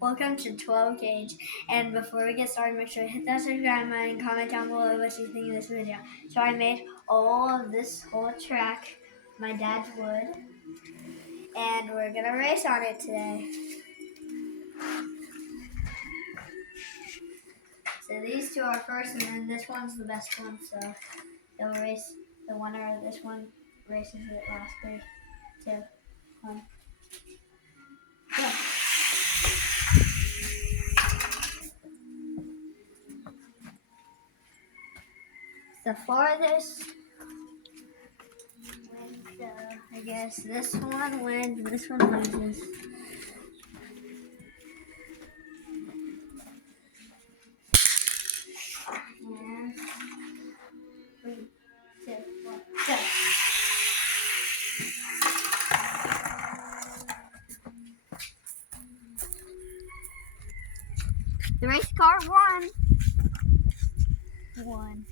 Welcome to 12 Gauge. And before we get started, make sure to hit that subscribe button and comment down below what you think of this video. So I made all of this whole track, my dad's wood, and we're gonna race on it today. So these two are first, and then this one's the best one. So they'll race. The winner of this one races it last 3, 2, 1. Go. The farthest wins, I guess this one wins, this one loses. And 3, 2, 1, go. The race car won.